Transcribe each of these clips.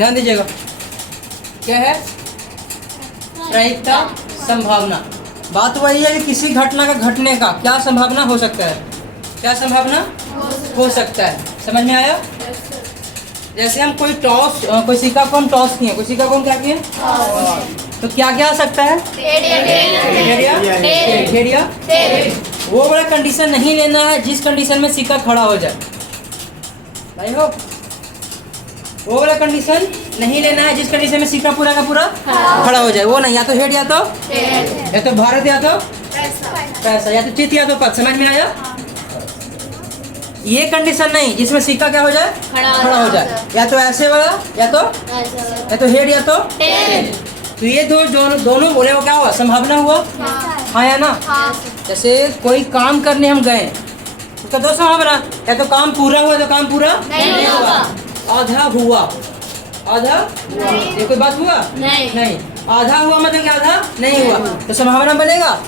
ध्यान दीजिएगा, क्या है? प्रायिकता संभावना। बात वही है कि किसी घटना का घटने का क्या संभावना हो सकता है, क्या संभावना हो सकता है। समझ में आया? जैसे हम कोई सिक्का को हम टॉस किए, कोई सिक्का को हम क्या किए, तो क्या क्या आ सकता है? भेड़िया। वो बड़ा कंडीशन नहीं लेना है जिस कंडीशन में सिक्का खड़ा हो जाए। भाई हो, वो वाला कंडीशन नहीं लेना है जिस कंडीशन में सिक्का पूरा का पूरा खड़ा हो जाए। वो नहीं, या तो हेड या तो भारत या तो पैसा, या तो चित या तो पद। समझ में आया? ये कंडीशन नहीं जिसमें सिक्का क्या हो जाए, खड़ा हो जाए, या तो ऐसे वाला या तो हेड या तो ये दोनों बोले वो क्या हुआ, संभावना हुआ। हाँ या ना? जैसे कोई काम करने हम गए, उसका दो संभावना, या तो काम पूरा हुआ तो काम पूरा नहीं हुआ, आधा हुआ, ये कोई बात हुआ नहीं। आधा हुआ मतलब क्या आधा नहीं हुआ, तो संभावना बनेगा।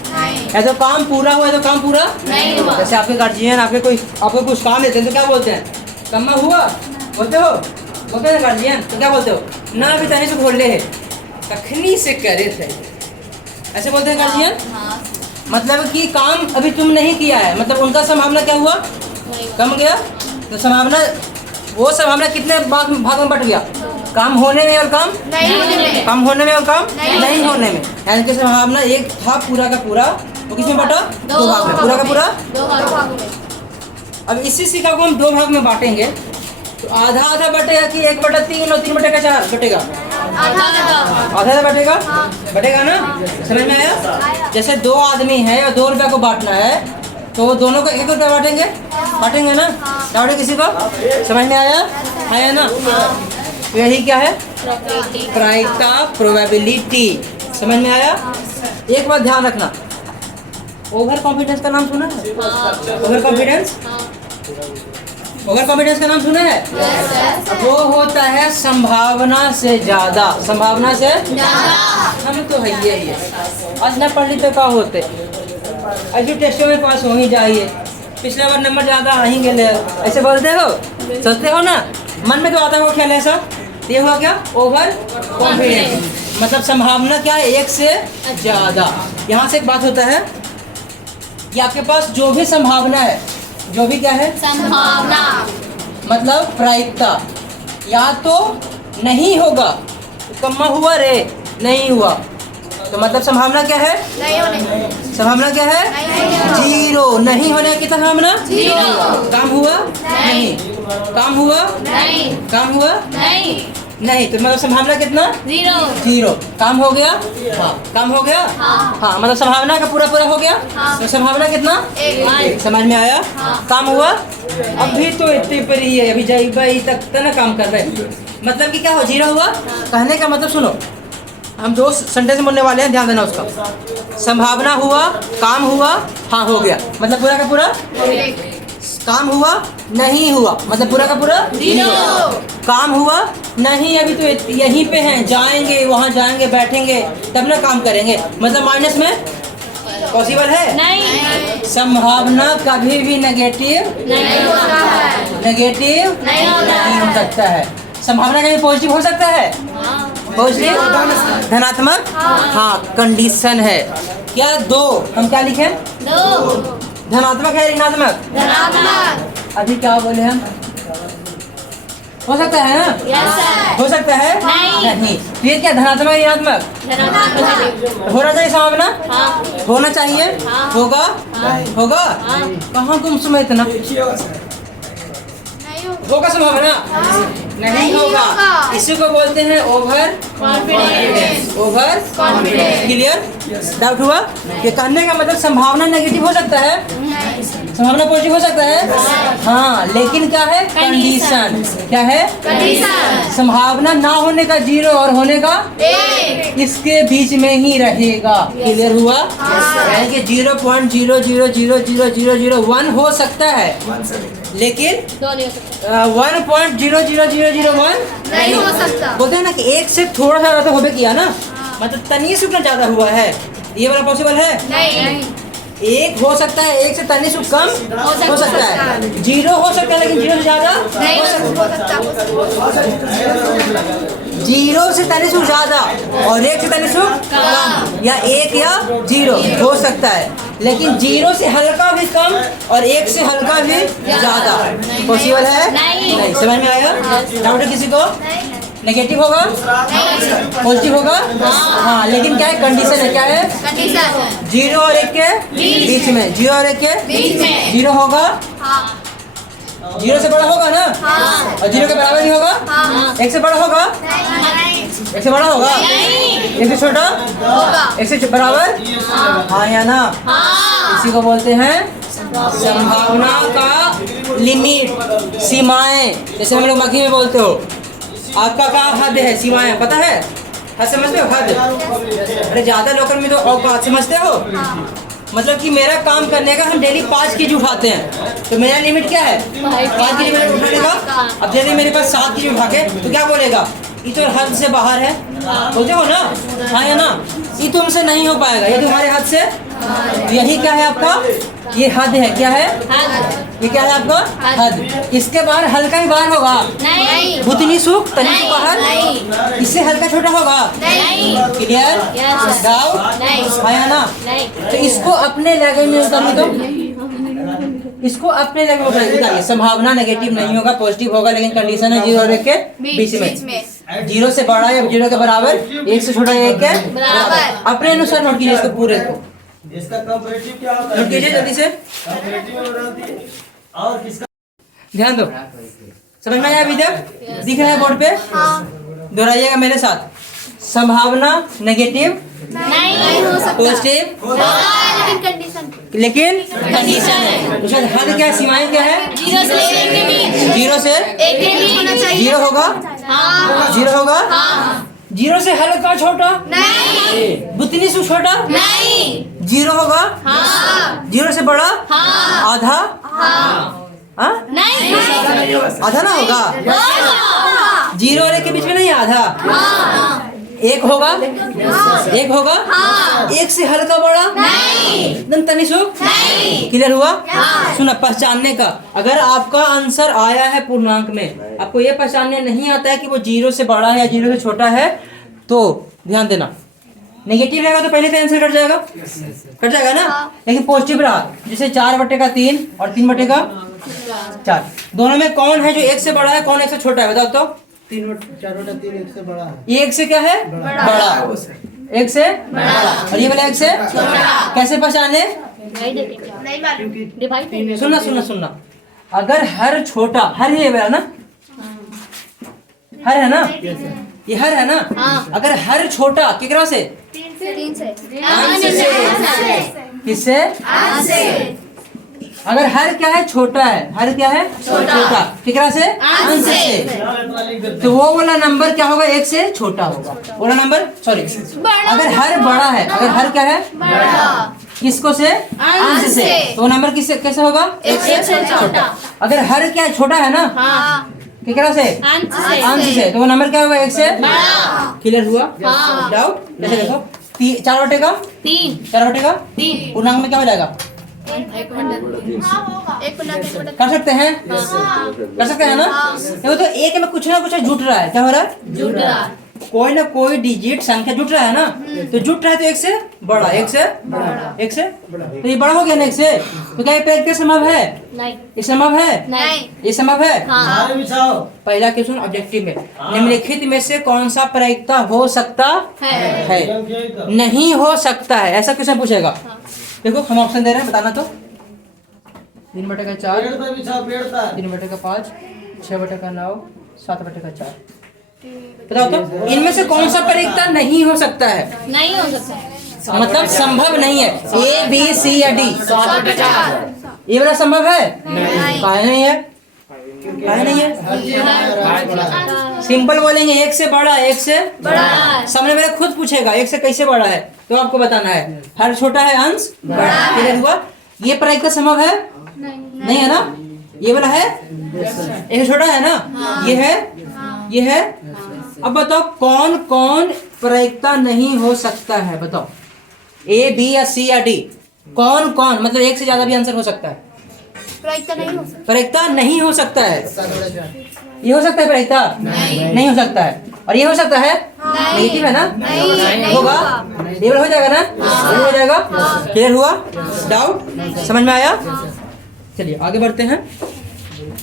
या तो काम पूरा हुआ तो काम पूरा नहीं हुआ। जैसे आपके गार्जियन आपको कुछ काम देते हैं तो क्या बोलते हैं, कम्मा हुआ बोलते हो, बोलते हैं गार्जियन, तो क्या बोलते हो, ना अभी तनी से खोल ले है कखनी से करे थे, ऐसे बोलते हैं गार्जियन। मतलब कि काम अभी तुम नहीं किया है, मतलब उनका संभावना क्या हुआ, कम गया। तो संभावना, वो संभावना कितने भाग में बट गया, काम होने में और काम नहीं होने में, काम होने में और काम नहीं होने में। यानी कि संभावना एक था पूरा का पूरा, वो किसमें बटा, दो भाग में, पूरा का पूरा दो भाग में। अब इसी सिक्का को हम दो भाग में बांटेंगे तो आधा आधा बटेगा कि 1/3 और 3/4 बटेगा, आधा बटेगा, बटेगा ना? समझ में आया? जैसे दो आदमी है और 2 रुपये को बांटना है तो दोनों को 1 रुपया बांटेंगे ना? बांटे किसी को। समझ में आया? है ना? यही क्या है, प्रायिकता, प्रोबेबिलिटी। समझ में आया? एक बात ध्यान रखना, ओवर कॉन्फिडेंस का नाम सुना है? ओवर कॉन्फिडेंस का नाम सुना है? वो होता है संभावना से ज्यादा, संभावना से हम तो है ही है। आज न पढ़ ली तो क्या होते, ऐसे टेस्टों में पास हो ही जाइए, पिछले बार नंबर ज्यादा आएंगे ले, ऐसे बोलते हो, सोचते हो ना, मन में तो आता है वो ख्याल ऐसा। ये हुआ क्या, ओवर कॉन्फिडेंस, मतलब संभावना क्या है, एक से ज्यादा। यहाँ से एक बात होता है कि आपके पास जो भी संभावना है, जो भी क्या है, संभावना, मतलब प्रायिकता, या तो नहीं होगा, कम्मा हुआ रे, नहीं हुआ, तो मतलब संभावना क्या है, नहीं होने, संभावना क्या है, जीरो, नहीं होने की संभावना जीरो। काम हुआ नहीं, काम हुआ नहीं, काम हुआ नहीं, तो मतलब संभावना कितना, जीरो। काम हो गया, हाँ, काम हो गया, हाँ, मतलब संभावना का पूरा हो गया, तो संभावना कितना, 1। समझ में आया? काम हुआ, अभी तो इतने पर ही है, अभी जाई तक ना काम कर रहे, मतलब कि क्या हो, जीरो हुआ। कहने का मतलब सुनो, हम दो सेंटेंस बोलने वाले हैं, ध्यान देना उसका। संभावना हुआ, काम हुआ, हाँ हो गया, मतलब पूरा का पूरा, काम हुआ नहीं हुआ, मतलब पूरा का पूरा जीरो। काम हुआ नहीं, अभी तो यहीं पे हैं, जाएंगे वहाँ, जाएंगे बैठेंगे तब ना काम करेंगे, मतलब माइनस में पॉसिबल है नहीं। संभावना कभी भी नेगेटिव नहीं हो सकता है। संभावना कभी पॉजिटिव हो सकता है, पॉजिटिव, धनात्मक, हाँ, कंडीशन है क्या, दो, हम क्या लिखे, दो, धनात्मक है ऋणात्मक, धनात्मक। अभी क्या बोले हम, हो सकता है ना, yes, हो सकता है नहीं। ये क्या, धनात्मक ऋणात्मक, होना चाहिए संभावना, होना चाहिए, होगा, होगा, कहाँ गुमसुम है इतना, होगा संभावना नहीं होगा, इसी को बोलते हैं over confidence. Over confidence, clear, doubt हुआ? ये कहने का मतलब संभावना नेगेटिव हो सकता है, संभावना पॉजिटिव हो सकता है, हाँ, लेकिन क्या है, कंडीशन, क्या है, कंडीशन, संभावना ना होने का जीरो और होने का 1, इसके बीच में ही रहेगा। क्लियर हुआ? यानी कि 0.0000001 हो सकता है, लेकिन 1.00001 नहीं हो सकता। बोलते हैं ना कि 1 से थोड़ा सा ज्यादा होबे किया ना, मतलब तनीस उतना ज्यादा हुआ है, ये वाला पॉसिबल है नहीं। 1 हो सकता है, 1 से तनीस कम हो सकता है, 0 हो सकता है, लेकिन 0 से ज्यादा नहीं हो सकता। जीरो से तनिष्क ज्यादा और एक से तनिष्क कम, या एक या जीरो हो सकता है, लेकिन जीरो से हल्का भी कम और एक से हल्का भी ज्यादा पॉसिबल है नहीं। समझ में आया? डाउट है किसी को? नेगेटिव होगा, पॉजिटिव होगा, हाँ, लेकिन क्या है, कंडीशन है, क्या है, कंडीशन, जीरो और एक के बीच में, जीरो और एक के बीच में, जीरो होगा, जीरो से बड़ा होगा ना, और जीरो के बराबर भी होगा, एक से बड़ा होगा, एक से बड़ा होगा, एक से छोटा, एक से बराबर, हाँ या ना? इसी को बोलते हैं संभावना का लिमिट, सीमाएं। जैसे हम लोग मक्खी में बोलते हो, आपका क्या हद है, सीमाएं, पता है? हद समझते हो? हद, अरे ज्यादा लोकल में तो औकात समझते हो, मतलब कि मेरा काम करने का हम डेली 5 केजी उठाते हैं, तो मेरा लिमिट क्या है, 5 केजी मेरे उठाने का। अब यदि मेरे पास 7 केजी उठा के, तो क्या बोलेगा, ये तो हद से बाहर है, बोलते हो ना, हाँ या ना? ये तुमसे नहीं हो पाएगा, ये तुम्हारे हद से, यही क्या है आपका, ये हद है, क्या है, ये क्या है आपका हद। इसके बाहर हल्का ही बाहर होगा, भूतनी सुख तनी से बाहर, इससे हल्का छोटा होगा, क्लियर? डाउट? हाँ या ना? तो इसको अपने लैंग्वेज में उतारिए, तो इसको अपने लैंग्वेज में उतारिए। संभावना नेगेटिव नहीं होगा, पॉजिटिव होगा, लेकिन कंडीशन है जीरो और एक के बीच में, जीरो से बड़ा या जीरो के बराबर, एक से छोटा या एक के बराबर। अपने अनुसार नोट कीजिए इसको, पूरे को इसका कंपैरेटिव क्या होता है? नोट कीजिए जल्दी से, कंपैरेटिव में बनाती है और किसका, ध्यान दो, समझ में आया अभी तक? दिख रहा है बोर्ड पे? दोहराइएगा मेरे साथ, संभावना नेगेटिव नहीं हो सकता, पॉजिटिव लेकिन कंडीशन, लेकिन कंडीशन है। उसका हद क्या है, सीमाएं क्या है, जीरो से एक के बीच, जीरो से एक के बीच होना चाहिए, जीरो होगा, जीरो होगा, जीरो से हल्का छोटा नहीं, बुतनी से छोटा नहीं, जीरो होगा, जीरो से बड़ा, आधा, हाँ? नहीं, आधा ना होगा, जीरो और एक के बीच में नहीं, आधा, एक होगा, एक होगा, एक से हल्का बड़ा, एकदम तनिष्क, क्लियर हुआ? सुना, पहचानने का, अगर आपका आंसर आया है पूर्णांक में, आपको ये पहचानने नहीं आता है कि वो जीरो से बड़ा है या जीरो से छोटा है, तो ध्यान देना, नेगेटिव रहेगा तो पहले से आंसर कट जाएगा, कट जाएगा ना, लेकिन पॉजिटिव रहा, जैसे 4/3 और 3/4, दोनों में कौन है जो एक से बड़ा है, कौन एक से छोटा है, बताओ तो? 3/3 एक से बड़ा है, एक से क्या है, बड़ा, एक से बड़ा, और ये वाला एक से छोटा। कैसे पहचाने? नहीं मालूम, सुनना सुनना सुनना, अगर हर छोटा, हर ये वाला ना, हर है ना, ये हर है ना, अगर हर छोटा केकरा से, तीन से, किससे, अगर हर क्या है, छोटा है, हर क्या है, छोटा, केकरा से, अंश से, तो वो वाला नंबर क्या होगा, एक से छोटा होगा, वो वाला नंबर, सॉरी, अगर हर बड़ा है, अगर हर क्या है, किसको से, अंश से, तो वो नंबर किससे, कैसे होगा, एक से छोटा, अगर हर क्या है, छोटा है ना, केकरा से, अंश से, तो वो नंबर क्या होगा, एक से, क्लियर हुआ? डाउट? जैसे देखो, 4/3, 4/3 पूर्णांक में क्या हो जाएगा, कर सकते हैं, कर सकते हैं ना? देखो तो एक में कुछ ना कुछ जुट रहा है, क्या हो रहा है, जुट रहा है, कोई ना कोई डिजिट संख्या जुट रहा है ना, तो जुट रहा है तो एक से बड़ा, एक से एक से, तो ये बड़ा हो गया ना एक से, तो क्या ये प्रायिकता संभव है, ये संभव है, ये संभव है। सारे बिछाओ। पहला क्वेश्चन ऑब्जेक्टिव में, निम्नलिखित में से कौन सा प्रायिकता हो सकता है, नहीं हो सकता है, ऐसा क्वेश्चन पूछेगा। देखो हम ऑप्शन दे रहे हैं, बताना तो, 3/4, पेड़ पे बिछाओ, पेड़ पे। 3/5, 6/9, 7/4, बताओ तो इनमें से कौन सा प्रायिकता नहीं हो सकता है, नहीं हो सकता, मतलब संभव नहीं है, ए बी सी या डी, ये वाला संभव है, काहे नहीं है, काहे नहीं है, सिंपल बोलेंगे एक से बड़ा, एक से बड़ा, सामने मेरा खुद पूछेगा एक से कैसे बड़ा है, तो आपको बताना है हर छोटा है अंश बड़ा, क्लियर हुआ? ये प्रायिकता संभव है, नहीं है ना, ये वाला है, एक छोटा है ना, ये है, ये है। अब बताओ कौन कौन प्रायिकता नहीं हो सकता है, बताओ, ए बी या सी या डी, कौन कौन, मतलब एक से ज्यादा भी आंसर हो सकता है, प्रायिकता नहीं हो सकता, प्रायिकता नहीं हो सकता है, ये हो सकता है प्रायिकता नहीं हो सकता है। और ये हो सकता है नेगेटिव है ना, नहीं होगा, होगा। टेबल हो जाएगा ना, हो जाएगा। क्लियर हुआ? डाउट समझ में आया? चलिए आगे बढ़ते हैं।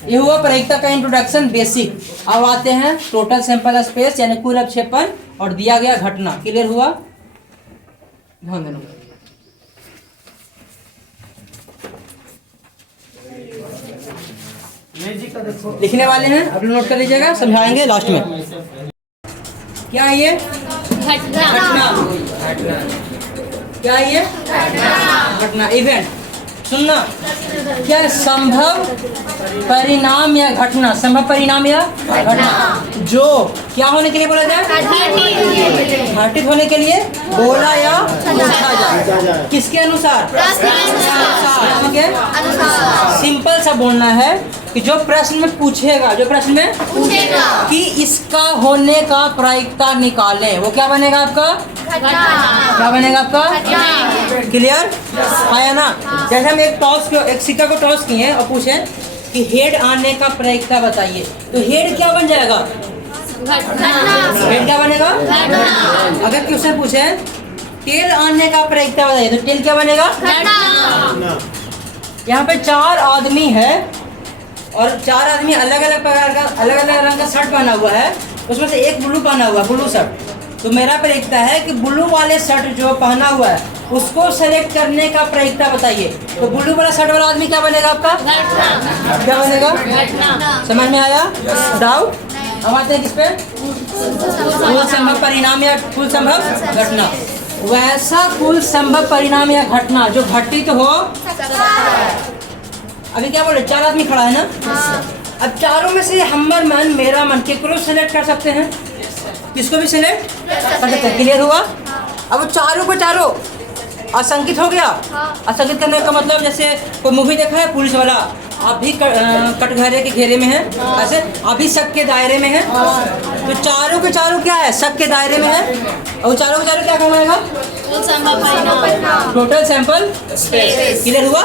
ये हुआ प्रायिकता का इंट्रोडक्शन बेसिक। अब आते हैं टोटल सैंपल स्पेस यानी कुल अवक्षेपण और दिया गया घटना। क्लियर हुआ? ध्यान देना। मैजिक का देखो। लिखने वाले हैं, आप लोग नोट कर लीजिएगा, समझाएंगे लास्ट में। क्या है ये? घटना। क्या है ये? घटना, इवेंट। सुनना, क्या संभव परिणाम या घटना, संभव परिणाम या घटना जो क्या होने के लिए बोला जाए? घटित होने के लिए बोला या पूछा जाए। किसके अनुसार? ठीक है, सिंपल सा बोलना है कि जो प्रश्न में पूछेगा, जो प्रश्न में पूछेगा कि इसका होने का प्रायिकता निकालें, वो क्या बनेगा आपका? क्या बनेगा आपका? क्लियर है ना? जैसे हम एक सिक्का को टॉस किए और पूछे कि हेड आने का प्रायिकता बताइए, तो हेड क्या बन जाएगा? हेड क्या बनेगा? अगर क्वेश्चन पूछे टेल आने का प्रायिकता बताइए, तो टेल क्या बनेगा? यहाँ पे 4 आदमी है और 4 आदमी अलग अलग प्रकार का, अलग अलग रंग का शर्ट पहना हुआ है, उसमें से एक ब्लू पहना हुआ, ब्लू शर्ट। तो मेरा प्रायिकता है कि ब्लू वाले शर्ट जो पहना हुआ है उसको सेलेक्ट करने का प्रायिकता बताइए। तो ब्लू वाला शर्ट वाला आदमी क्या बनेगा आपका? क्या बनेगा? समझ में आया? डाउट? अब आते हैं किस पे? कुल संभव परिणाम या कुल संभव घटना। वैसा कुल संभव परिणाम या घटना जो घटित हो। अभी क्या बोले? 4 आदमी खड़ा है ना, अब चारों में से हमार मन, मेरा मन, केकरो सेलेक्ट कर सकते हैं, किसको भी सिलेक्ट कर सकते हैं। क्लियर हुआ? अब चारों को चारों असंकित हो गया। असंकित करने का मतलब जैसे कोई मूवी देखा है पुलिस वाला, आप भी कटघरे के घेरे में है, ऐसे आप भी शक के दायरे में है, तो चारों के चारों क्या है? शक के दायरे में है, और चारों के चारों क्या कहलाएगा? Total sample space. क्लियर हुआ?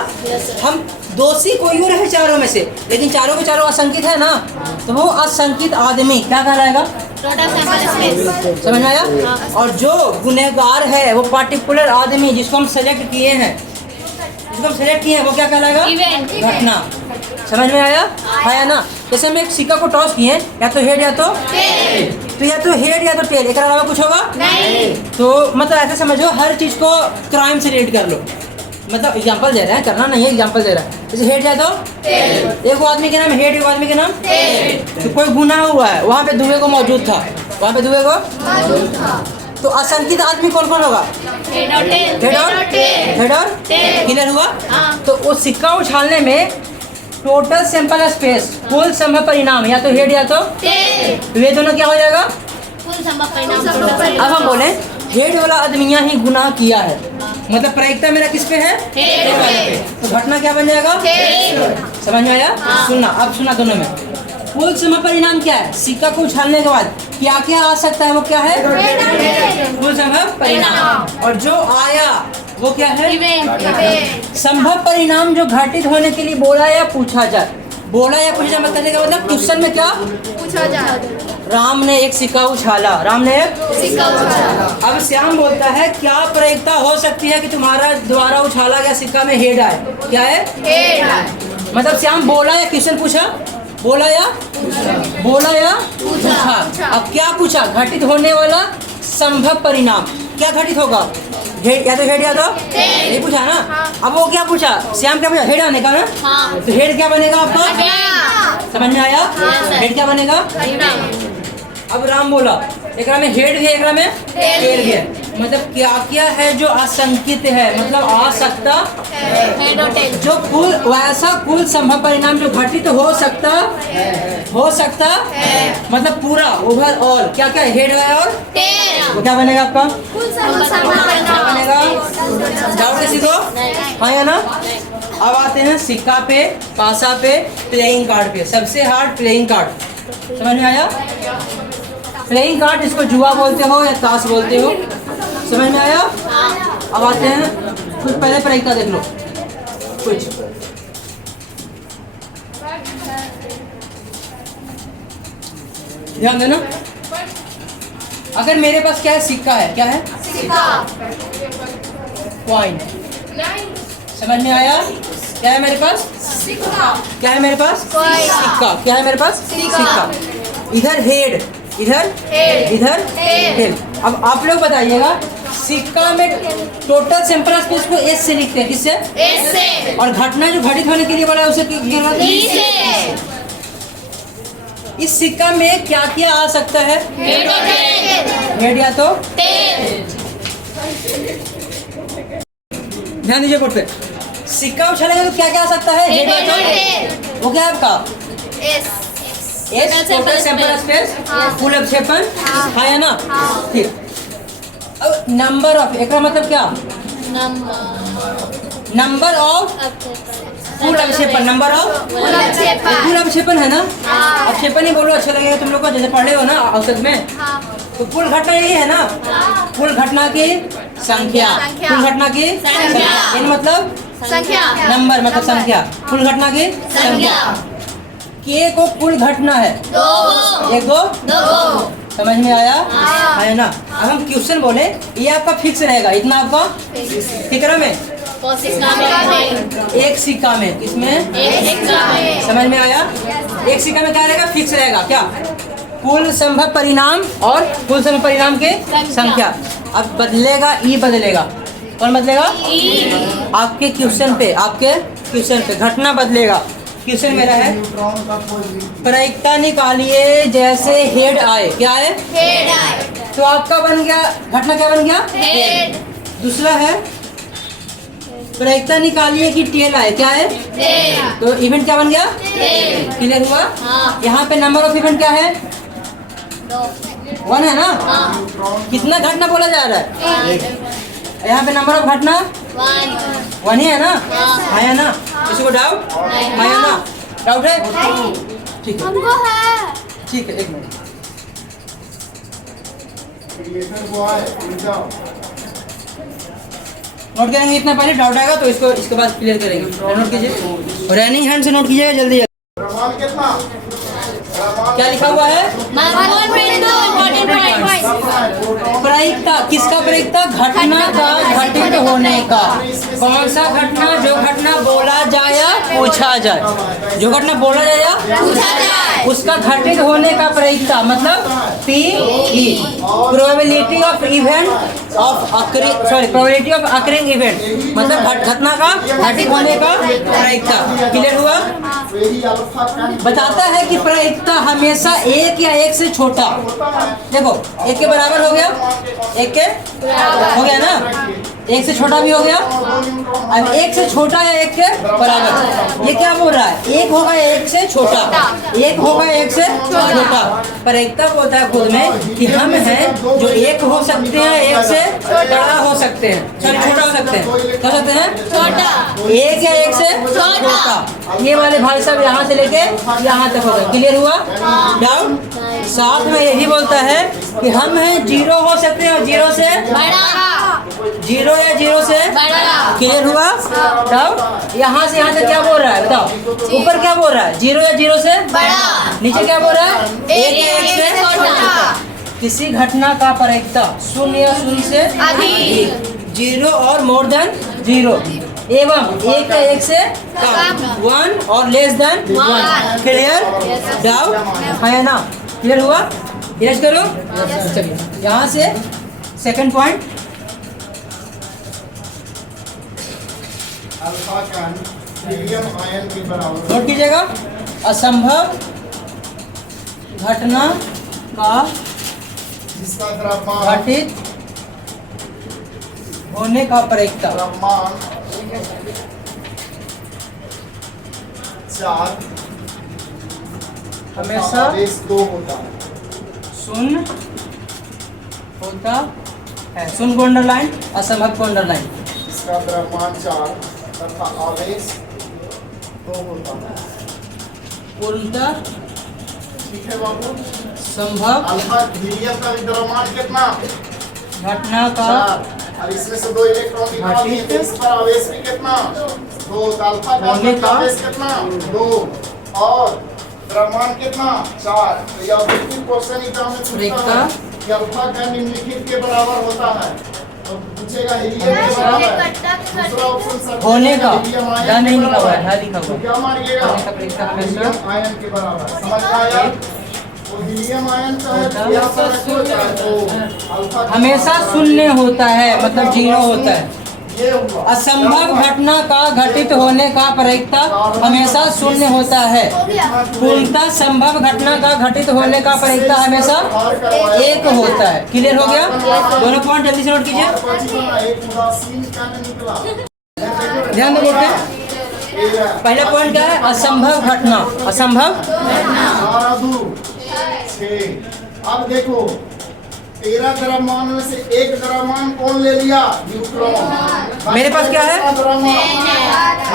हम दोषी कोई और है चारों में से, लेकिन चारों के चारों असंकित है ना, तो वो असंकित आदमी क्या कहलाएगा? समझ में आया? और जो गुनहगार है वो पार्टिकुलर आदमी जिसको हम सेलेक्ट किए हैं, वो क्या कहलाएगा? घटना। समझ में आया? है ना? जैसे हम एक सिक्का को टॉस किए, या तो हेड या तो टेल, तो या तो हेड या तो टेल, एक अलावा कुछ होगा नहीं। तो मतलब ऐसे समझो, हर चीज को क्राइम से रिलेट कर लो। मतलब एग्जांपल दे रहे हैं, करना नहीं है, एग्जांपल दे रहा है। जैसे हेड है तो एक आदमी के नाम हेड, एक आदमी के नाम तो कोई गुनाह हुआ है, वहाँ पे दूसरे को मौजूद था, वहाँ पे दूसरे को, तो असंकित आदमी कौन कौन होगा? हेड और क्लियर हुआ? तो वो सिक्का उछालने में टोटल सैंपल स्पेस, कुल संभव परिणाम, या तो हेड या तो वे दोनों क्या हो जाएगा? अब हम बोले हेड वाला आदमी ही गुनाह किया है, मतलब प्रायिकता मेरा किस पे है? हेड वाले पे। तो घटना क्या बन जाएगा? समझ में आया? सुनना, अब सुना दोनों में। कुल समय परिणाम क्या है? सिक्का को उछालने के बाद क्या क्या आ सकता है, वो क्या है? कुल संभव परिणाम। और जो आया वो क्या है? संभव परिणाम जो घटित होने के लिए बोला या पूछा जाए। बोला या पूछा जाए मतलब क्वेश्चन में क्या पूछा जाए? राम ने एक सिक्का उछाला, राम ने एक सिक्का उछाला। अब श्याम बोलता है क्या प्रायिकता हो सकती है कि तुम्हारा द्वारा उछाला गया सिक्का में हेड आए? क्या है? हेड आए। मतलब श्याम बोला या क्वेश्चन पूछा? बोला या पूछा। अब क्या पूछा? घटित होने वाला संभव परिणाम क्या घटित होगा? हेड या तो हेड या तो नहीं पूछा ना। अब वो क्या पूछा? श्याम क्या पूछा? हेड आने का ना। तो हेड क्या बनेगा आपका? समझ में आया? हेड क्या बनेगा? अब राम बोला एक में हेड भी है, एक में टेल भी है, मतलब क्या क्या है जो असंकित है, मतलब आ सकता है, जो कुल वैसा कुल संभव परिणाम जो घटित हो सकता है, मतलब पूरा ओवरऑल क्या क्या हेड है और वो क्या बनेगा आपका? क्या बनेगा? डाउट किसी को? हाँ या ना? अब आते हैं सिक्का पे, पासा पे, प्लेइंग कार्ड पे। सबसे हार्ड प्लेइंग कार्ड। समझ में आया? प्लेइंग कार्ड जिसको जुआ बोलते हो या ताश बोलते हो। समझ में आया? अब आते हैं कुछ पहले प्रायिकता देख लो कुछ। ध्यान देना। अगर मेरे पास क्या है, सिक्का है, क्या है, कॉइन। समझ में आया? क्या है मेरे पास, क्या है मेरे पास, Coin। सिक्का। क्या है मेरे पास, सिक्का। इधर हेड, इधर इधर हेड। अब आप लोग बताइएगा, सिक्का में टोटल सैंपल स्पेस को एस से लिखते हैं, किससे? और घटना जो घटित होने के लिए बोला है उसे क्या कहते हैं? इस सिक्का में क्या क्या आ सकता है? हेड या तो, ध्यान दीजिए बोर्ड पे। सिक्का उछलेगा तो क्या क्या आ सकता है? हेड या तो, वो क्या है आपका S, total sample space, full अवक्षेपण, हाँ या ना? ठीक। अब नंबर ऑफ, एक मतलब क्या, नंबर ऑफ फुल अवक्षेपण, नंबर ऑफ फुल अवक्षेपण है ना? अवक्षेपण ही बोलो, अच्छा लगेगा तुम लोग को, जैसे पढ़े हो ना औसत में। तो कुल घटना यही है ना, कुल घटना की संख्या, कुल घटना की संख्या, इन मतलब नंबर मतलब संख्या, कुल घटना की संख्या। के को कुल घटना है, एक दो, समझ में आया है ना? अब हम क्वेश्चन बोले, ये आपका फिक्स रहेगा, इतना आपका फिक्र में, एक सिक्का में, किसमें, समझ में आया? एक सिक्का में क्या रहेगा, फिक्स रहेगा, क्या, कुल संभव परिणाम और कुल संभव परिणाम के संख्या। अब बदलेगा, ई बदलेगा, कौन बदलेगा? आपके क्वेश्चन पे, आपके क्वेश्चन पे घटना बदलेगा। क्वेश्चन मेरा है, प्रायिकता निकालिए जैसे हेड आए, क्या है, तो आपका बन गया, घटना क्या बन गया, हेड। दूसरा है, प्रायिकता निकालिए कि टेल आए, क्या है, तो इवेंट क्या बन गया, क्लियर हुआ? यहाँ पे नंबर ऑफ इवेंट क्या है, 1 है ना? कितना घटना बोला जा रहा है? यहाँ पे नंबर ऑफ घटना 1 ही है ना? हाँ या ना? किसी को डाउट, हाँ या ना? डाउट है? ठीक है, ठीक है, एक मिनट। नोट करेंगे इतना पहले, डाउट आएगा तो इसको इसके बाद क्लियर करेंगे। नोट कीजिए, रनिंग हैंड से नोट कीजिएगा जल्दी। क्या लिखा हुआ है, प्रायिकता, किसका प्रायिकता, घटना का घटित होने का। कौन सा घटना, जो घटना बोला जाए या पूछा जाए, जो घटना बोला जाए या पूछा जाए, उसका घटित होने का प्रायिकता, मतलब PE, probability of event of occurring, sorry probability of occurring event, मतलब घटना का घटित होने का प्रायिकता। क्लियर हुआ? बताता है कि प्रायिकता हमेशा एक या एक से छोटा, देखो एक के बराबर हो गया, एक के हो गया ना, एक से छोटा भी हो गया। अब एक से छोटा या एक के बराबर, ये क्या बोल रहा है, एक होगा एक से छोटा, एक होगा एक से छोटा। प्रायिकता बोलता है खुद में कि हम हैं जो एक हो सकते हैं, एक से बड़ा हो सकते हैं, सॉरी छोटा हो सकते हैं, क्या सकते हैं, छोटा, एक या एक से छोटा। ये वाले भाई साहब यहाँ से लेके यहाँ तक होगा। क्लियर हुआ? डाउट? साथ में यही बोलता है कि हम हैं 0 हो सकते हैं और 0 से बड़ा, 0 या 0 से बड़ा। क्लियर हुआ? डाउट? यहाँ से यहाँ तक क्या बोल रहा है बताओ, ऊपर क्या बोल रहा है, 0 या 0 से बड़ा, नीचे क्या बोल रहा है, 1 या 1 से छोटा। किसी घटना का प्रायिकता 0 या 0 से अधिक, 0 और मोर देन 0 एवं 1 या 1 से कम, 1 और लेस देन 1। क्लियर? डाउट? हाँ या ना? क्लियर हुआ? यस करो। चलिए यहाँ से सेकंड पॉइंट, अल्फा कण हीलियम आयन के बराबर। नोट कीजिएगा, असंभव घटना का जिसका द्रव्यमान घटित होने का प्रायिकता 4 हमेशा आवेश 2 होता है। शून्य होता है। शून्य को अंडरलाइन, असंभव को अंडरलाइन। इसका द्रव्यमान 4 तथा आवेश 2 होता है। पूर्णतः ठीक है बाबू। संभव अल्फा हीलियम का द्रव्यमान कितना, घटना का 4, और इसमें से 2 इलेक्ट्रॉन निकाल दिए तो इस पर आवेश भी कितना, 2। अल्फा का आवेश कितना, 2, और द्रव्यमान कितना, 4। तो यह बिल्कुल क्वेश्चन एग्जाम में पूछता प्रायिकता है। कि अल्फा का निम्नलिखित के बराबर होता है। तो पूछेगा हीलियम के बराबर। दूसरा ऑप्शन सर होने का हीलियम आयन दा नहीं के लिखा हुआ है, बराबर। हाँ लिखा तो हुआ है। क्या मानिएगा? होने का परीक्षा हमेशा हीलियम आयन के बराबर। समझ में आया? तो हीलियम आयन चाहे यहाँ पर रखो चाहे तो अल्फा का हमेशा शून्य होता है, मतलब जीरो होता है। ये हुआ। असंभव घटना का घटित होने का प्रायिकता हमेशा शून्य होता है। पूर्णतः संभव घटना का घटित होने का प्रायिकता हमेशा एक होता है। क्लियर हो गया? दोनों पॉइंट जल्दी से नोट कीजिए। एक उदासीन क्या निकला? ध्यान दो बोलते हैं। पहला पॉइंट क्या है? असंभव घटना। असंभव 12 2 6। अब देखो 13 द्रव्यमान में से एक द्रव्यमान कौन ले लिया? न्यूट्रॉन। मेरे पास क्या है?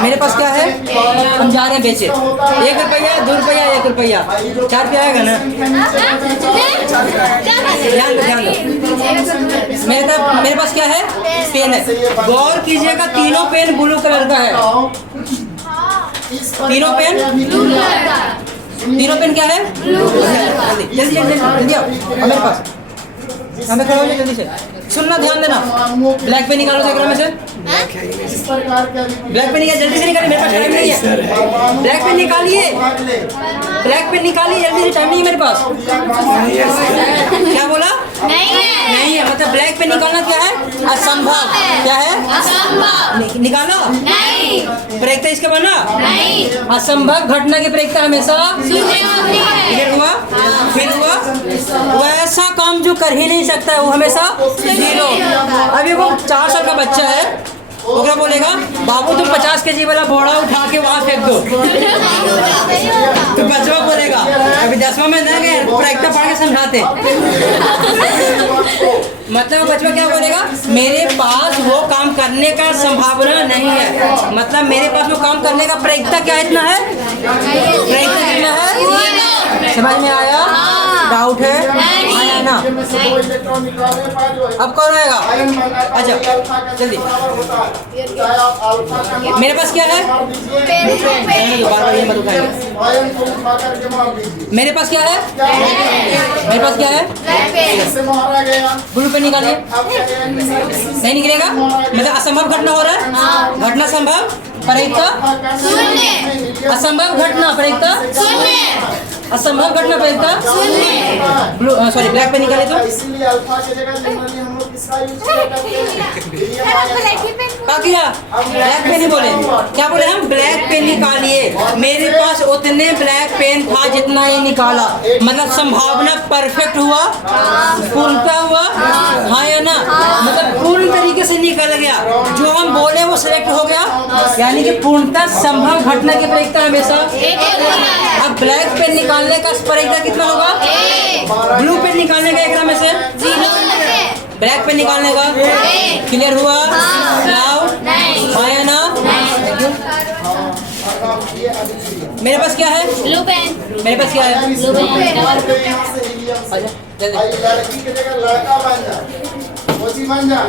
मेरे पास क्या है? हम जा रहे हैं बेचे। 1 रुपया, 2 रुपया, 1 रुपया, 4 रुपया आएगा ना? ध्यान दो, ध्यान दो। मेरे पास क्या है? पेन है। गौर कीजिएगा, तीनों पेन ब्लू कलर का है। तीनों पेन? तीनों पेन क्या है? जल्दी जल्दी जल्दी आओ मेरे पास। हमें खड़ा हो जाए जल्दी से। सुनना, ध्यान देना। ब्लैक पेन निकालो से में से। इस प्रकार का ब्लैक पेन निकाल, जल्दी से निकालिए, मेरे पास टाइम नहीं है। ब्लैक पेन निकालिए, ब्लैक पेन निकालिए जल्दी से, टाइम नहीं है मेरे पास। क्या बोला? नहीं है, मतलब ब्लैक पेन निकालना क्या है? असंभव। क्या है? निकालो। प्रायिकता इसके बना? असंभव घटना की प्रायिकता हमेशा फिर हुआ, फिर हुआ। वैसा काम जो कर ही नहीं सकता है वो हमेशा जीरो। अभी वो 4 साल का बच्चा है, वो क्या बोलेगा? बाबू तुम 50 केजी वाला बोरा उठा के वहाँ फेंक दो। तो बचवा बोलेगा, अभी 10वां में ना गए, प्रायिकता पढ़ के समझाते। मतलब बचवा क्या बोलेगा? मेरे पास वो काम करने का संभावना नहीं है। मतलब मेरे पास वो काम करने का प्रायिकता क्या इतना है? प्रायिकता कितना है? समझ में आया? डाउट है? आया ना? अब कौन आएगा? अच्छा जल्दी। मेरे पास क्या है? बार-बार ये मत उठाइए। मेरे पास क्या है? मेरे पास क्या है? ब्लू पेन निकालिए। नहीं निकलेगा, मतलब असंभव घटना हो रहा है। घटना संभव, प्रायिकता असंभव घटना, प्रायिकता असंभव घटना, प्रायिकता ब्लू सॉरी ब्लैक पेन निकाले तो इसीलिए अल्फा की जगह जनरली हम लोग किसका यूज करते हैं? क्या? ब्लैक पेन ही बोले। क्या बोले हम? ब्लैक पेन निकालिए। मेरे पास उतने ब्लैक पेन था जितना ही निकाला, मतलब संभावना परफेक्ट हुआ, पूर्णता हुआ। हाँ या ना? मतलब पूर्ण तरीके से निकल गया, जो हम बोले वो सिलेक्ट हो गया। यानी कि पूर्णता संभव घटना की प्रायिकता हमेशा। अब ब्लैक पेन निकालने का प्रायिकता कितना होगा? ब्लू पेन निकालने का एक में से ब्लैक पेन निकालने का। क्लियर हुआ? आया ना? मेरे पास क्या है? Blue pen. मेरे पास क्या है? लड़की की जगह लड़का बन जा, कोची बन जा।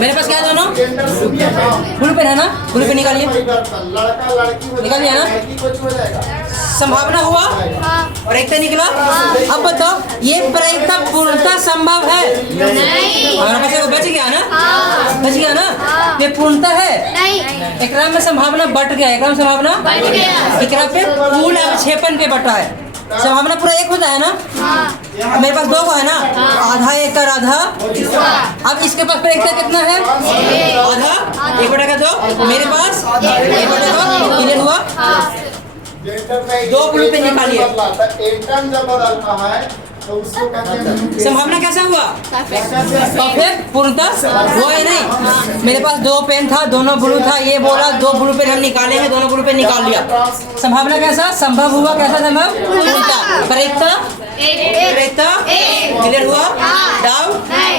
मेरे पास क्या है? दोनों जेंडर सुनिए ना। ब्लू पेन है ना? ब्लू पेन निकालिए। लड़का लड़की हो निकालिए ना? लड़की कोची हो जाएगा। संभावना हुआ, प्रायिकता निकला। अब बताओ, ये प्रायिकता पूर्णता संभव है? हमारे पास वो बच गया ना? बच गया ना? ये पूर्णता है? एक में संभावना बट गया, एक संभावना एक पे पूर्ण अवक्षेपण पे बटा है। संभावना पूरा एक होता है ना? मेरे पास 2 को है ना? आधा एक और आधा। अब इसके पास प्रायिकता कितना है? आधा 1/2। मेरे पास 1/2। क्लियर हुआ? दो ब्लू पेन निकालिए। एटम जब बदलता है तो उसको कहते हैं संभावना कैसा हुआ? परफेक्ट, पूर्णता हुआ या नहीं? मेरे पास 2 पेन था, दोनों ब्लू था। ये बोला 2 ब्लू पेन हम निकालेंगे, दोनों ब्लू पेन निकाल लिया। संभावना कैसा? संभव हुआ। कैसा संभव? पूर्णता। प्रायिकता प्रायिकता क्लियर हुआ? डाउट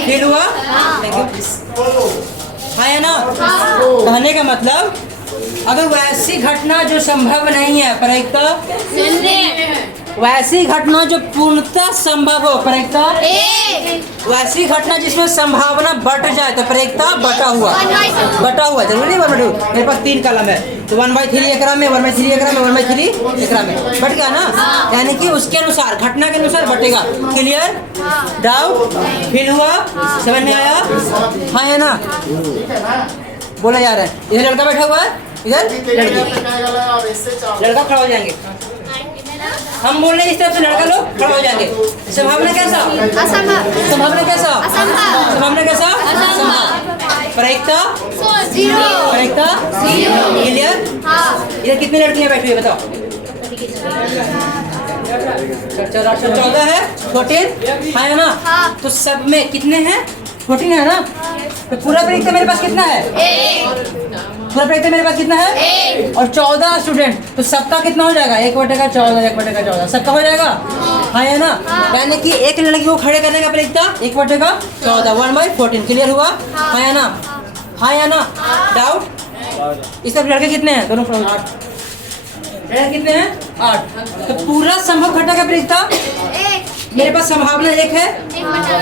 फील हुआ? Thank you. है ना? कहने का मतलब अगर वैसी घटना जो संभव नहीं है, प्रायिकता वैसी घटना जो पूर्णतः संभव हो, प्रयोक्ता एक वैसी घटना जिसमें संभावना बट जाए तो प्रयोक्ता बटा हुआ जरूरी बटा हुआ। मेरे पास 3 कलम है तो 1/3 एकरा में, 1/3 एकरा में, 1/3 एकरा में बट गया ना। यानी कि उसके अनुसार, घटना के अनुसार बटेगा। क्लियर? डाउट? फील हुआ? समझ में आया? हाँ या ना? ठीक है ना? बोला जा रहा है। इधर लड़का बैठा हुआ है, इधर लड़की। और इससे चार लड़का खड़ा हो जाएंगे, हम बोल रहे हैं इस तरफ से लड़का लोग खड़ा हो जाएंगे। संभावना कैसा? असंभव संभावना कैसा? असंभव संभावना कैसा? असंभव प्रयोक्ता जीरो प्रयोक्ता क्लियर? हाँ इधर कितनी लड़कियां बैठी हुई बताओ? 14 है, 14 हाँ है ना? हाँ। तो सब में कितने हैं? 14 है ना? तो पूरा प्रयोक्ता मेरे पास कितना है? पूरा प्रयोक्ता मेरे पास कितना है? और 14 स्टूडेंट, तो सबका कितना हो जाएगा? 1/14, 1/14 सबका हो जाएगा। हाँ है ना? यानी कि एक लड़की को खड़े करने का प्रयोक्ता 1/14, 1/14 क्लियर हुआ? हाँ या ना? हाँ या ना? डाउट? इस तरफ लड़के कितने हैं? दोनों खड़े हो जाओ। लड़के कितने हैं? 8। तो पूरा संभव घटना का प्रयोक्ता मेरे पास संभावना 1 है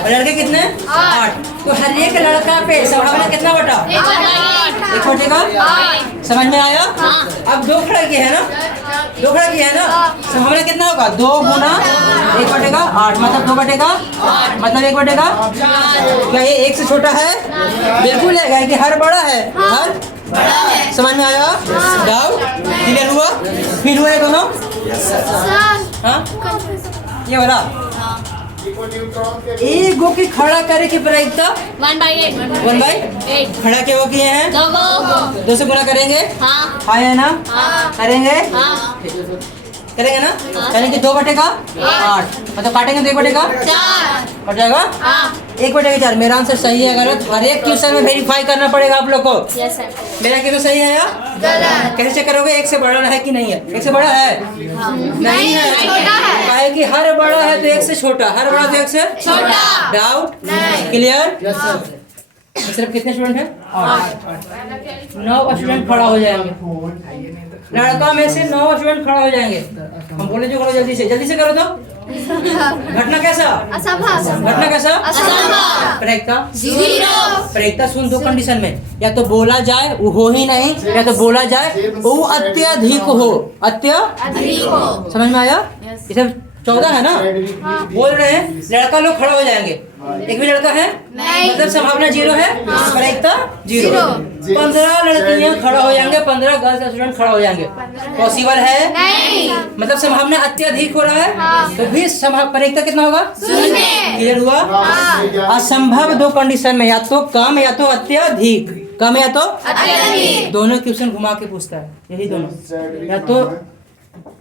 और लड़के कितने? 8। तो हर एक लड़का पे संभावना कितना बटा? 1 बटेगा। समझ में आया? अब 2 खड़ा किए है ना, 2 खड़ा किए है ना, संभावना कितना होगा? 2 गुना 1/8 मतलब 2/8 मतलब 1/8। क्या ये 1 से छोटा है? बिल्कुल है, कि हर बड़ा है, हर समझ में आया? डाउट? क्लियर हुआ? फील हुआ ये दोनों? हाँ ये वाला इको न्यूट्रॉन के ईगो की खड़ा करे की प्रयोक्ता 1/8 1/8 खड़ा के वो किए हैं, 2 से गुना करेंगे। हाँ हाँ है ना? करेंगे हाँ करेंगे ना? यानी कि 2/8 मतलब काटेंगे तो 1/4 4 कट जाएगा। 1/4 मेरा आंसर सही है गलत? हर एक क्वेश्चन में वेरीफाई करना पड़ेगा आप लोग को। यस सर मेरा क्वेश्चन सही है या गलत कैसे चेक करोगे? 1 से बड़ा है कि नहीं है? 1 से बड़ा है? नहीं है, छोटा है। काहे कि हर बड़ा है तो 1 से छोटा, हर बड़ा तो 1 से छोटा। डाउट? नहीं। क्लियर? Yes sir. सिर्फ कितने स्टूडेंट हैं? 8। 9 स्टूडेंट खड़ा हो जाएंगे, लड़का में से 9 स्टूडेंट खड़ा हो जाएंगे। हम बोले जो करो जल्दी से करो। तो घटना कैसा? असंभव घटना कैसा? असंभव प्रयोक्ता जीरो प्रयोक्ता सुन 2 कंडीशन में, या तो बोला जाए वो हो ही नहीं, या तो बोला जाए वो अत्यधिक हो। अधिक हो समझ में आया? इसे 14 है ना? बोल रहे हैं लड़का लोग खड़ा हो जाएंगे, एक भी लड़का है नहीं। मतलब संभावना 0 है, प्रयोक्ता 0। जीरो। 15 लड़कियां खड़ा हो जाएंगे, 15 गर्ल्स स्टूडेंट खड़ा हो जाएंगे। पॉसिबल है? नहीं मतलब संभावना अत्यधिक हो रहा है तो भी प्रयोक्ता कितना होगा? शून्य। क्लियर हुआ? असंभव 2 कंडीशन में, या तो कम या तो अत्यधिक, कम या तो अत्यधिक दोनों क्वेश्चन घुमा के पूछता है, यही दोनों। या तो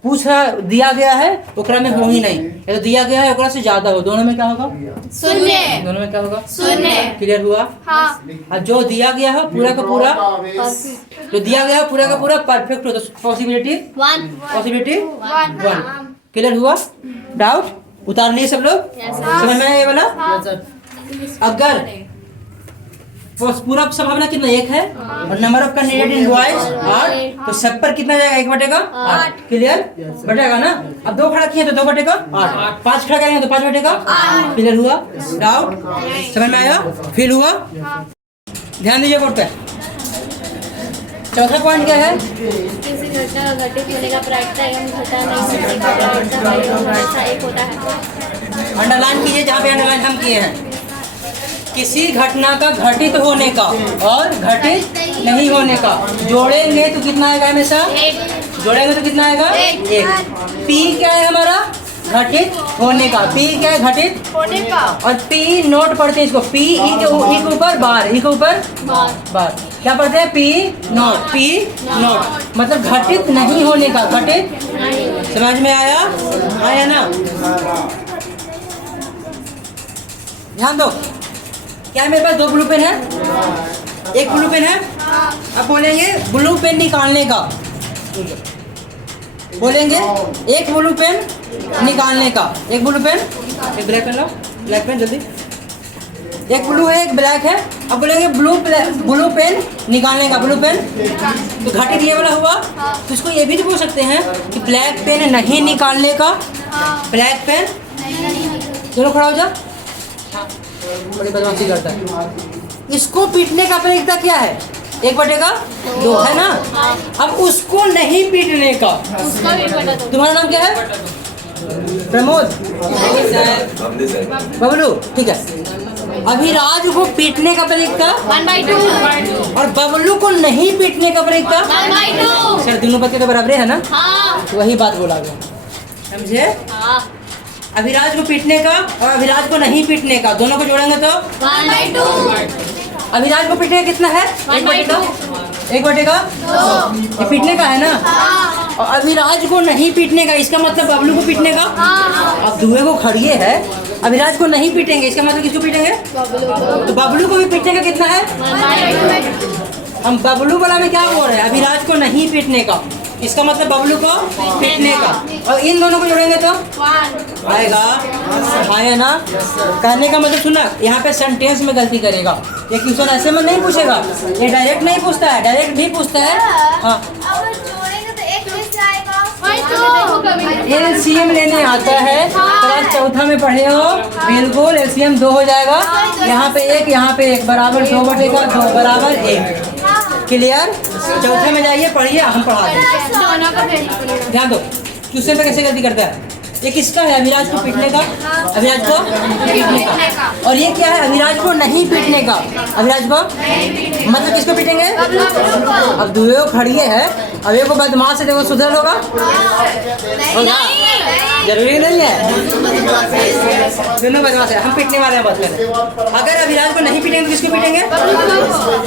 पूछ रहा दिया गया है ओकरा में हो ही नहीं, या तो दिया गया है ओकरा से ज्यादा हो, दोनों में क्या होगा? शून्य दोनों में क्या होगा? शून्य। क्लियर हुआ? हाँ और जो दिया गया है पूरा का पूरा, जो दिया गया है पूरा का पूरा परफेक्ट हो तो पॉसिबिलिटी 1 1। क्लियर हुआ? डाउट? उतार लिए सब लोग? समझ में आया ये वाला? Yes sir. अगर पूरा संभावना कितना? 1 है और number of candidate in boys 8, तो सब पर कितना जाएगा? 1/8। क्लियर? बटेगा ना? अब 2 खड़ा किए तो 2/8, 5 खड़ा करेंगे तो 5/8। क्लियर हुआ? डाउट? समझ में आया? फील हुआ? ध्यान दीजिए बोर्ड पे। चौथा पॉइंट क्या है? किसी घटना का घटित होने का प्रायिकता एवं घटा नहीं होने का प्रायिकता का योग हमेशा 1 होता है। अंडरलाइन कीजिए जहाँ पे अंडरलाइन हम किए हैं। किसी घटना का घटित होने का और घटित नहीं होने का जोड़ेंगे तो कितना आएगा? हमेशा जोड़ेंगे तो कितना आएगा? 1। पी क्या है हमारा? घटित होने का। पी क्या है? घटित होने का और पी नोट पढ़ते हैं इसको, पी ई के ऊपर बार, ई के ऊपर बार क्या पढ़ते हैं? पी नोट, पी नोट मतलब घटित नहीं होने का, घटित। समझ में आया? आया ना? ध्यान दो। क्या है मेरे पास? 2 ब्लू पेन है, 1 ब्लू पेन है। अब बोलेंगे ब्लू पेन निकालने का, बोलेंगे 1 ब्लू पेन निकालने का। 1 ब्लू पेन, 1 ब्लैक पेन लो, ब्लैक पेन जल्दी। 1 ब्लू है 1 ब्लैक है। अब बोलेंगे ब्लू पेन निकालने का, ब्लू पेन तो घटित ये वाला हुआ। तो इसको ये भी तो बोल सकते हैं कि ब्लैक पेन नहीं निकालने का ब्लैक पेन, दोनों खड़ा हो जा। बड़ी बदमाशी करता है। इसको पीटने का प्रयोगता क्या है? 1/2 है ना। अब उसको नहीं पीटने का, उसका भी बता दो। तुम्हारा नाम क्या है? प्रमोद, बबलू, ठीक है। अभिराज को पीटने का प्रयोगता 1/2 और बबलू को नहीं पीटने का प्रयोगता 1/2। सर दोनों बच्चे तो बराबर है ना, हाँ तो वही बात बोला गया, समझे? हाँ अभिराज को पीटने का और अभिराज को नहीं पीटने का, दोनों को जोड़ेंगे तो 1/2। अभिराज को पीटने का कितना है? 1/2। 1/2 ये पीटने का है ना। और अभिराज को नहीं पीटने का, इसका मतलब बबलू को पीटने का। अब दुए को खड़िए है, अभिराज को नहीं पीटेंगे, इसका मतलब किसको पीटेंगे? तो बबलू को भी पीटने का कितना है? 1/2। हम बबलू वाला में क्या बोल रहे हैं? अभिराज को नहीं पीटने का, इसका मतलब बबलू को पीटने का। और इन दोनों को जोड़ेंगे तो 1। आएगा, आया ना। कहने का मतलब सुना, यहाँ पे सेंटेंस में गलती करेगा। ये क्वेश्चन ऐसे में नहीं पूछेगा, ये डायरेक्ट नहीं पूछता है, डायरेक्ट भी पूछता है। हाँ, एलसीएम लेने आता है, क्लास 4 में पढ़े हो, बिल्कुल एलसीएम 2 हो जाएगा। यहाँ पे 1, यहाँ पे 1 बराबर 2/2 बराबर 1। क्लियर? 4 में जाइए, पढ़िए, हम पढ़ा देंगे। दोनों का भेज। ध्यान दो, क्वेश्चन पे कैसे गलती करता है। ये किसका है? अभिराज को पीटने का, अभिराज को पीटने का। और ये क्या है? अभिराज को नहीं पीटने का, अभिराज को मतलब किसको पीटेंगे? अब दुए को खड़िए है, अब एक को बदमाश है, देखो सुधर होगा, जरूरी नहीं है। दोनों बदमाश है, हम पीटने वाले हैं बात करें। अगर अभिराज को नहीं पीटेंगे तो किसको पीटेंगे?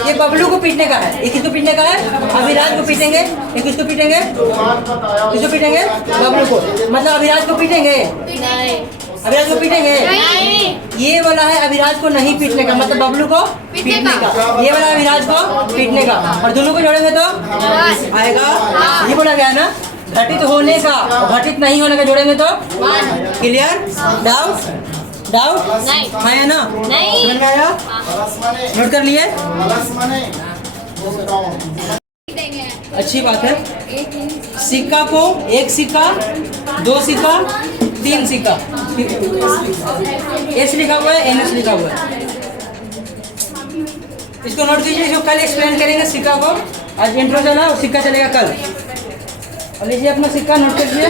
ये बबलू को पीटने का है। ये किसको पीटने का है? अभिराज को पीटेंगे। ये किसको पीटेंगे? किसको पीटेंगे? बबलू को। मतलब अभिराज को पीटेंगे, नहीं अभिराज को पीटेंगे। नहीं। ये वाला है अभिराज को नहीं पीटने का, मतलब बबलू को पीटने का। ये वाला अभिराज को पीटने का, और दोनों को जोड़ेंगे तो आएगा। ये बोला गया ना, घटित होने का और घटित नहीं होने का जोड़ेंगे तो 1। क्लियर? डाउट? डाउट नहीं। हाँ या ना? नहीं। समझ में आया? नोट कर लिए? अच्छी बात है। सिक्का को 1 सिक्का, 2 सिक्का, 3 सिक्का, एस लिखा हुआ है, एनएस लिखा हुआ है। इसको नोट कीजिए, इसको कल एक्सप्लेन करेंगे सिक्का को। आज इंट्रो चला और सिक्का चलेगा कल। और लीजिए अपना सिक्का, नोट कीजिए।